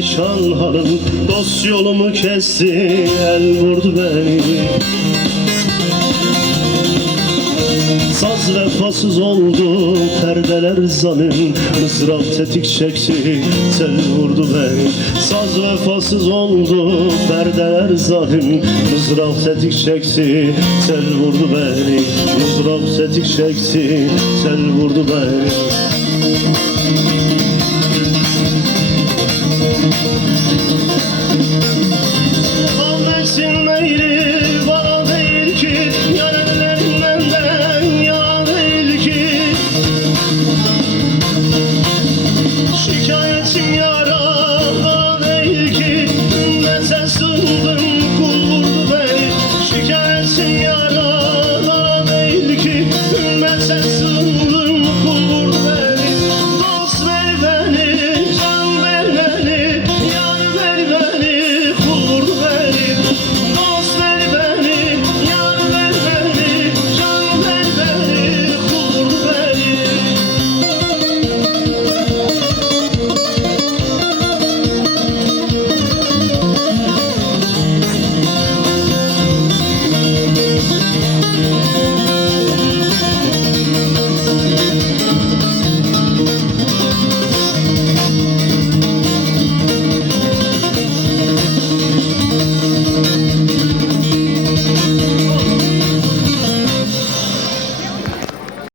perişan halim, dost yolumu kesti, el vurdu beni. Saz vefasız oldu, perdeler zalim, mızrap tetik çekti, tel vurdu beni. Saz vefasız oldu, perdeler zalim, mızrap tetik çekti, tel vurdu beni. Mızrap tetik çekti, tel vurdu beni.